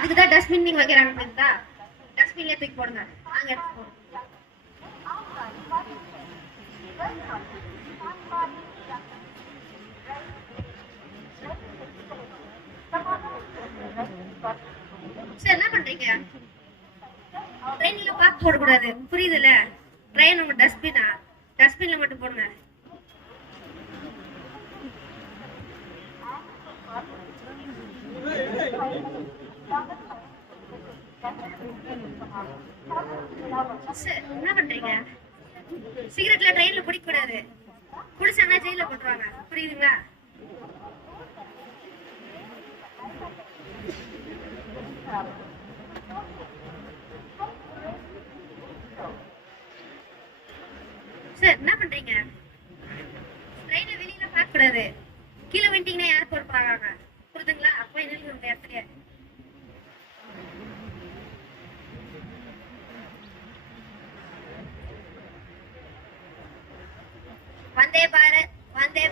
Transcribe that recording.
அதுக்கு தான் டஸ்ட்பின் நீங்க வைக்கிறாங்க பார்த்தா டஸ்ட்பின்ல தூக்கி போடுங்க. அங்க எடுத்து போடுங்க. சார் என்ன பண்றீங்க? ட்ரெயின்ல பார்த்து போடக்கூடாது. புரியுதுல்ல? ட்ரெயின் உங்க டஸ்ட்பினா டஸ்ட்பின்ல மட்டும் போடுங்க. சார் என்ன பண்றீங்க? சிகரெட்ல ட்ரெயின்ல குடிக்க கூடாது. குடிச்சாங்கன்னா ஜெயில போட்டுருவாங்க புரியுதுங்களா? சார் என்ன பண்றீங்க? ட்ரெயின்ல வெளியில பார்க்க கூடாது கீழே வந்துட்டீங்கன்னா யார் பொறுப்பாங்க புரியுதுங்களா? அப்ப என்ன உங்க வந்தே பாரத் வந்தே பாரத் வந்தே பாரத்